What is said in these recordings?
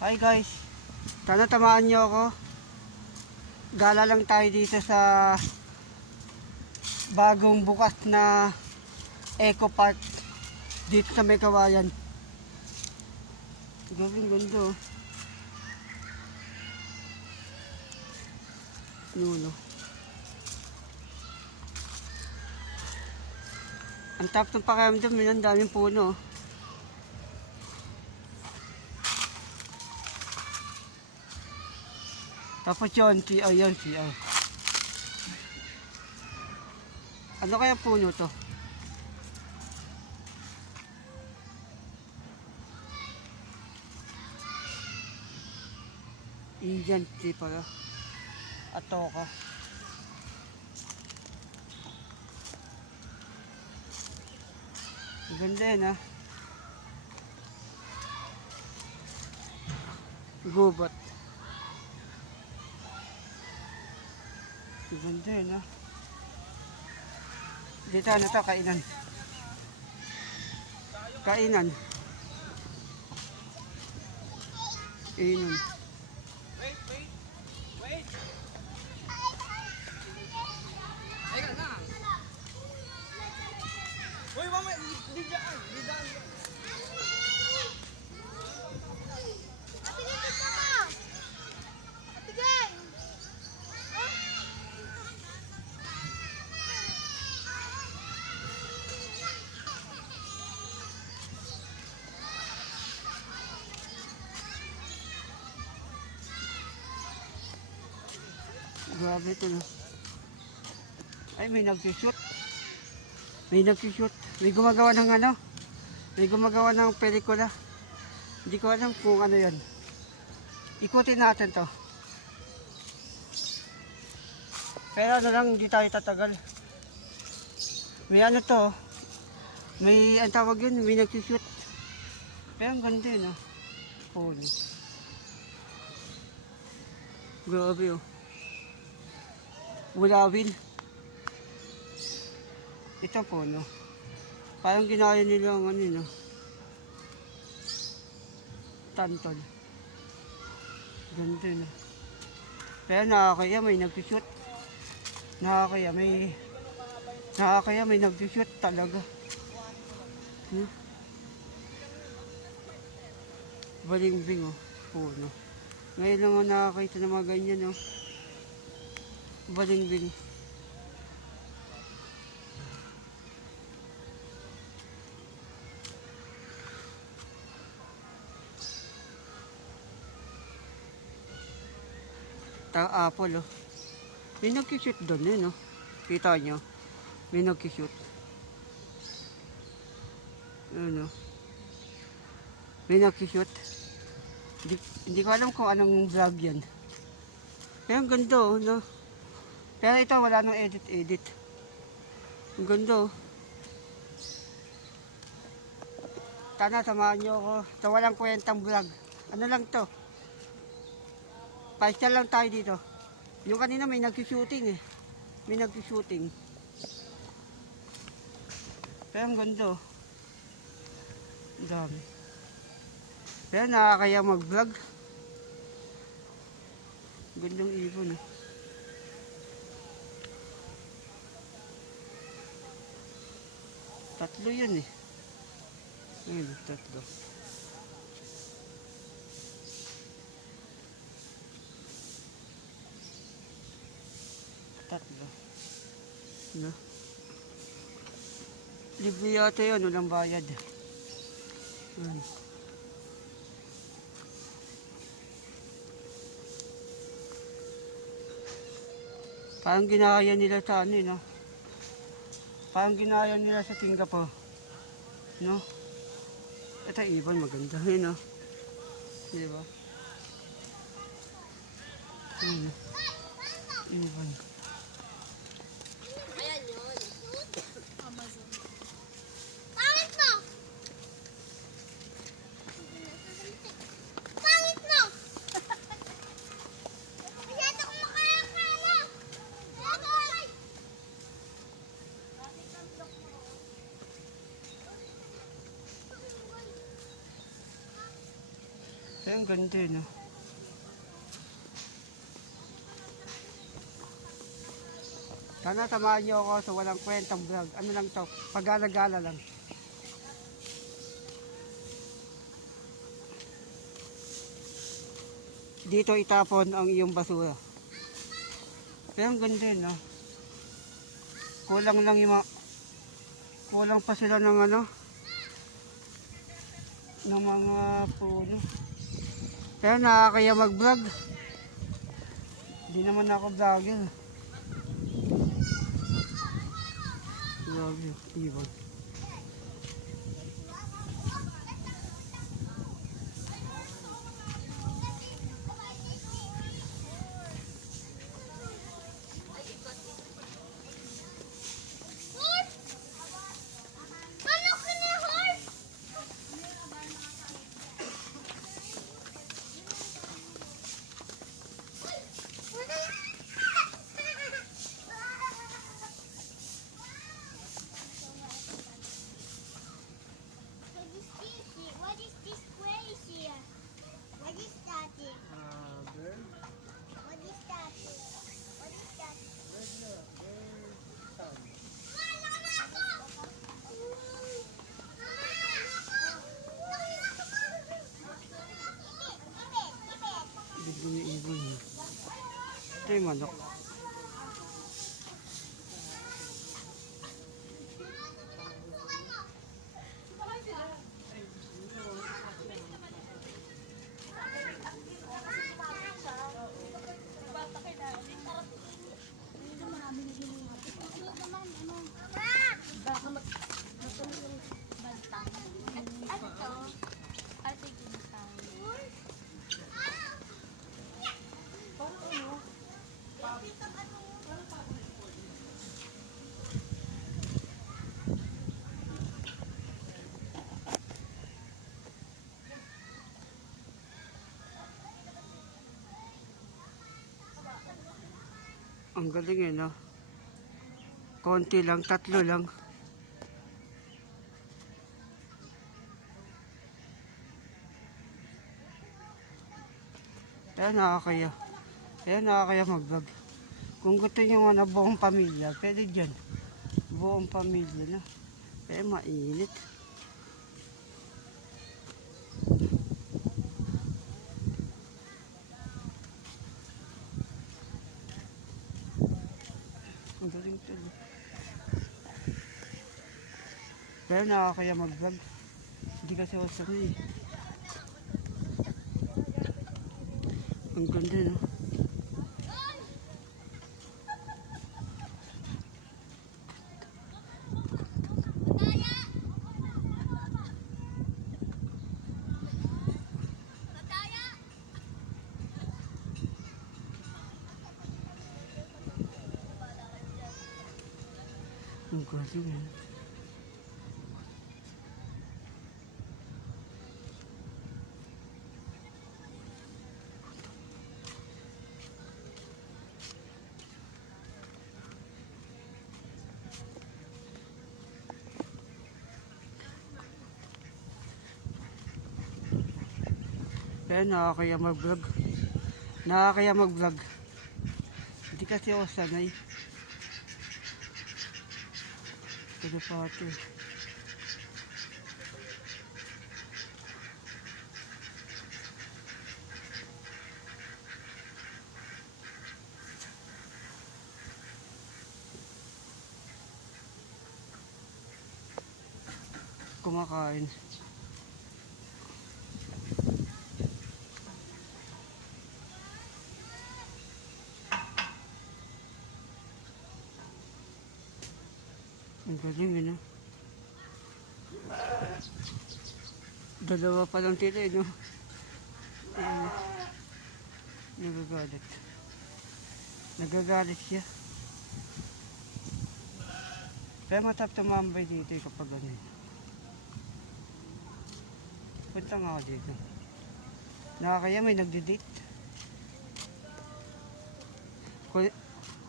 Hi guys, sana tamaan nyo ako. Gala lang tayo dito sa bagong bukas na Eco Park dito sa May Kawayan. Gawin ganda oh. Nuno. Ang tap ng pakiramdam yun, ang daming puno. Tapos yun, ayun, ano kaya puno to? Indian tea pala. Atoka. Ganda yun ha. Gubat. Ganda yun ha. Dito ano to, kainan. Kainan. Inom. Wait. Teka na. Uy, mama, di daan. Grabe ito no. Ay, may nagsushoot. May gumagawa ng ano. May gumagawa ng pelikula. Hindi ko alam kung ano yan. Ikutin natin to. Pero ano lang, hindi tayo tatagal. May ano to. May, ang tawag yun, may nagsushoot. Pero ang ganda yun, no? Oh, no. Grabe, oh. Bulawin. Ito po, no? Parang ginaya nila ang ano, no? Tantol. Ganda, no? Kaya nakakaya may nagsushoot. Nakakaya may nagsushoot talaga. Balingbing, oh. Puno. Ngayon lang ako nakakita ng mga ganyan, oh. Balingbing. Apple, oh. May nagkishoot doon, eh, no? Kita nyo? May nagkishoot. Ano? May nagkishoot. Hindi ko alam kung anong vlog yan. Kaya ang ganda, oh, no? Pero ito, wala nang edit. Ang ganda, oh. Sana samahan nyo ako sa walang kwentang vlog. Ano lang to? Pasyal lang tayo dito. Yung kanina may nag-shooting, eh. May nag-shooting. Pero ang ganda, oh. Ang dami. Pero nakakaya mag-vlog. Gandang ibon, eh. Tatlo yun, eh. Ayun, tatlo. No? Libre yata yun, walang bayad. Parang ginaya nila sa ano, no? Parang ginaya nila sa Singapore. No? Ito ibon, maganda yun, no? Diba? Ayun, ibon. Ayan yun. Amazon. Pangit mo! Pangit mo! Masyado kong makakala. Kaya ang ganda no. Sana samahan niyo ako sa walang kwentang vlog. Ano lang to, pagala-gala lang. Dito itapon ang iyong basura. Kaya ang ganda no. Kulang lang yung kulang pa sila ng ano, ng mga puno. Kaya nakakaya mag-vlog. Hindi naman ako vlogger. Grabe, ibon. Manok ka na, horse! What is this crazy? What is that? Bird? What is that? What is that? Biglo ni ibon. Ito yung manok. Ang galing eh, no? Konti lang, 3 lang. Kaya nakakaya mag-vlog. Kung gusto nyo na buong pamilya, pwede dyan. Buong pamilya na. Kaya mainit. Ang galing to. Kaya nakakaya mag-vlog. Hindi kasi ako sanay. Ang ganda no. Ang galing eh. Kaya nakakaya mag-vlog. Nakakaya mag-vlog. Hindi kasi ako sanay. Kada pati. Kumakain. Ang galing eh, no? Dalawa pa lang tila eh, no? Nagagalit. Nagagalit siya. Kaya matap tumambay dito eh kapag ganun. Punta nga ako dito. Nakakaya may nagde-date.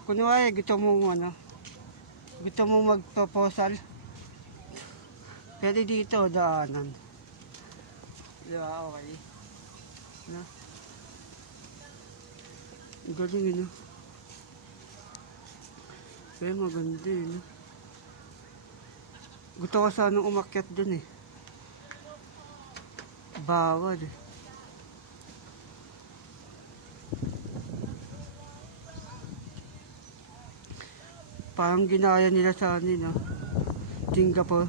Kunwari gusto mong ano, gusto mong mag-proposal, pwede dito daanan. Di ba? Okay. Na? Ang galing eh, no? Kaya maganda eh, no? Gusto ko sanang umakyat dun eh. Bawal eh. Parang ginaya nila sa anin, no? Singapore.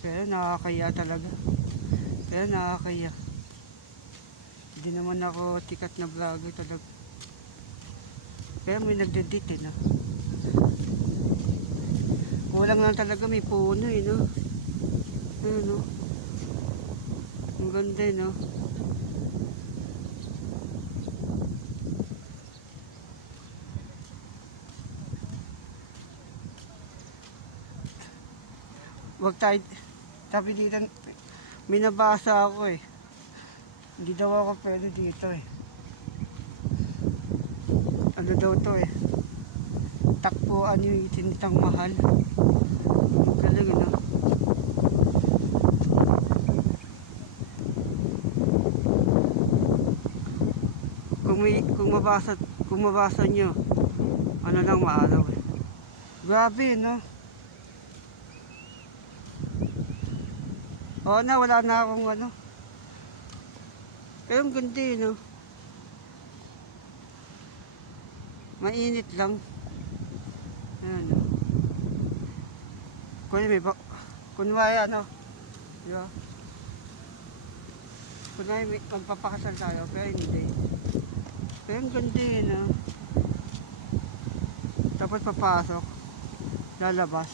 Pero nakakaya talaga. Pero nakakaya. Hindi naman ako tikat na vlogger talaga. Pero may nagdedit eh, no? Kulang lang talaga, may puno eh, no? Ayun, no? Ang ganda eh, no? Huwag tayo, sabi dito, may nabasa ako eh. Hindi daw ako pwede dito eh. Ano daw to eh? Takpuan yung itinitang mahal. Galing ano? Kung mabasa nyo, ano lang maalaw eh. Grabe no? Oo na, wala na akong ano. Pero ang ganda eh, no? Mainit lang. Ayan, no? Kunwari ano, di ba? Kunwari magpapakasal tayo, pero hindi. Pero ang ganda eh, no? Tapos papasok, lalabas.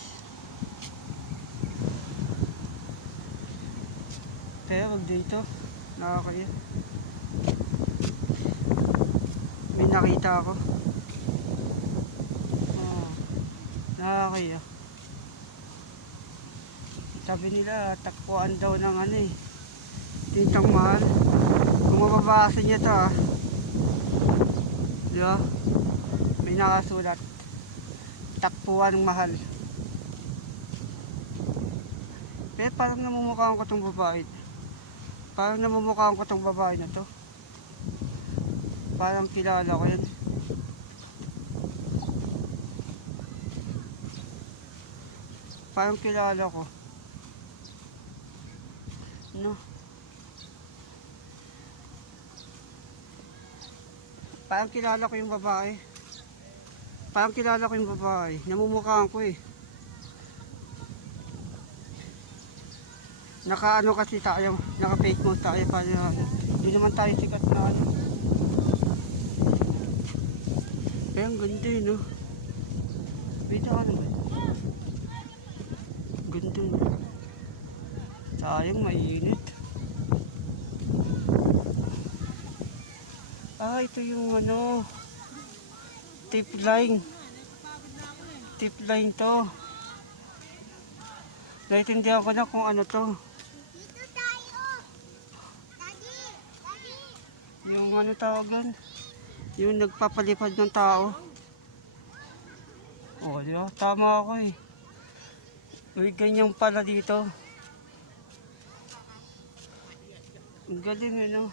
Kaya wag dito, nakakaya. May nakita ako. Oh, nakakaya. Sabi nila, takpuan daw ng ano eh, tintang mahal. Kung mababasa niya to ah, di ba? May nakasulat, takpuan ng mahal. Pero parang namumukhaan ko tong babae. Parang namumukhaan ko tong babae na to. Parang kilala ko yan. Parang kilala ko. No? Parang kilala ko yung babae. Parang kilala ko yung babae. Namumukhaan ko eh. Naka ano kasi tayo, naka fake mode tayo para hindi naman tayo sikat na ano. Kaya ang ganda eh, no? Dito ka naman. Ganda no? Sayang mainit. Ah, ito yung ano, tip line. Tip line to. Naiintindihan ko na kung ano to. Dito tayo. Daddy. Daddy. Yung ano tawagan? Yung nagpapalipad ng tao. Oh, di ba? Tama ako eh. Uy, ganyan pala dito. Ang galing ano.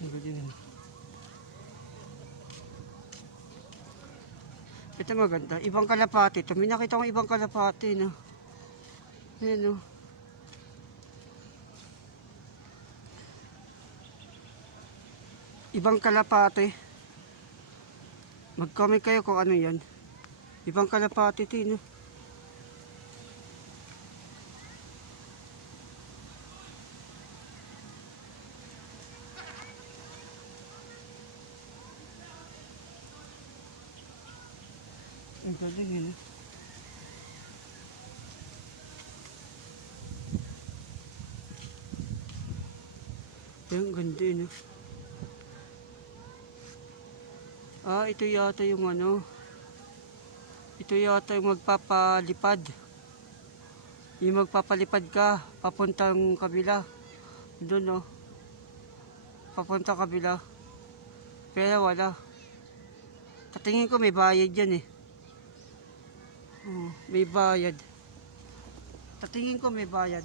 Ang galing ano. Ito maganda. Ibang kalapati. Ito, may nakita kong ibang kalapati, no? Ayan, no? Ibang kalapati. Mag-comment kayo kung ano yan. Ibang kalapati ito, no? Ang galing, ano? Ang ganda, no? Ito yata yung ano. Ito yata yung magpapalipad. Yung magpapalipad ka, papuntang kabila. Doon, oh. Papuntang kabila. Pero wala. Katingin ko may bayad yan eh. May bayad. Tatingin ko may bayad.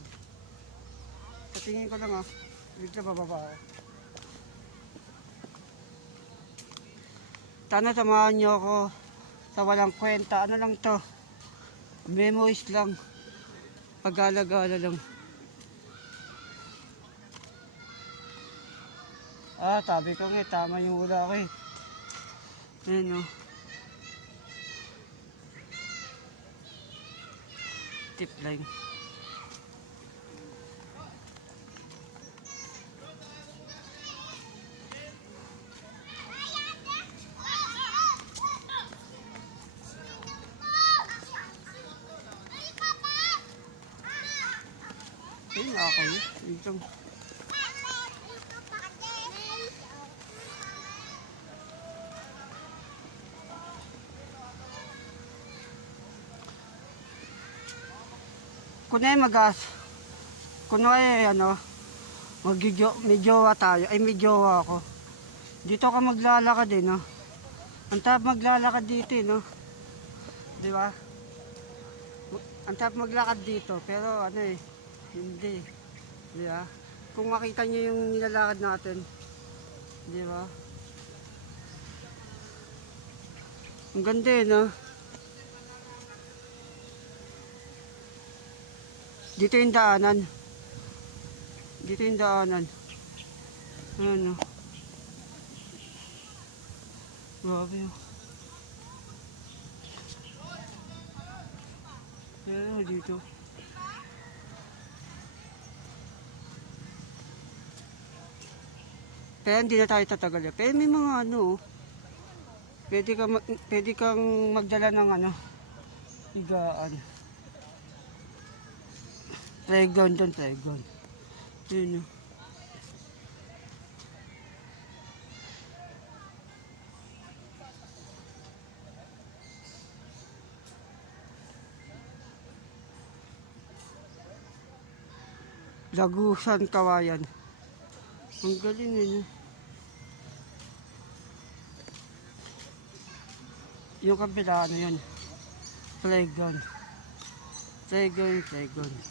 Tatingin ko lang ah. Bigla bababa ako. Sana samahan nyo ako sa walang kwenta. Ano lang to? Memories lang. Pag-alagala lang. Tabi ko nga. Tama yung hula ko eh. Ayan o. Tip line. Ayun, okay. Ito. Kunwari kunwari ano, may jowa tayo, ay may jowa ako. Dito ka maglalakad eh, no? Ang tap maglalakad dito eh, no? Di ba? Ang tap maglakad dito, pero ano eh, hindi. Di ba? Kung makita niyo yung nilalakad natin, di ba? Ang ganda eh, no? Dito yung daanan. Dito yung daanan. Ayan o. Grabe o. Ayan o dito. Pero hindi na tayo tatagal. Pero may mga ano. Pwede kang magdala ng ano. Higaan. Playground doon, playground. Yun o. Lagusan, Kawayan. Ang galing yun. Yung kabila, ano yun? Playground. Playground. Playground.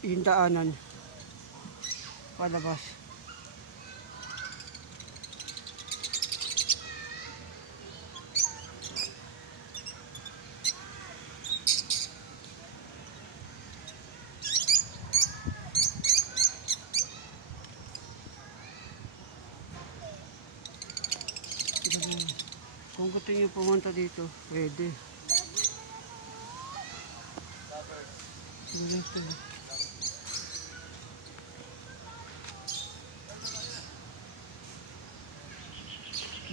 Yung daanan. Palabas. Kung gusto nyo pumunta dito, pwede.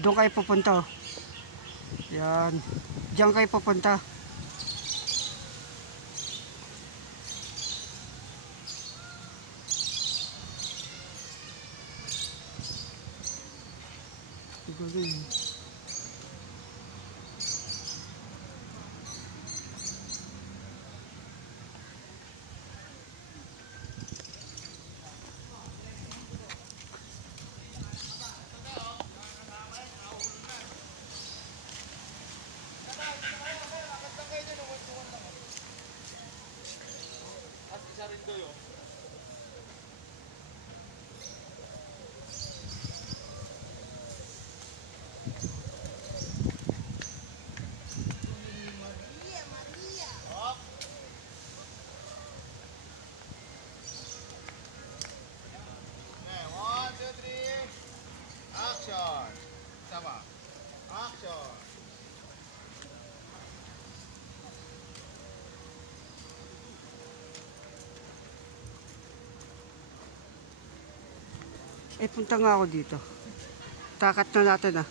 Doon kayo pupunta. Yan. Diyan kayo pupunta. Galing. Action! Sama. Action! Punta nga ako dito. Takat na natin ah.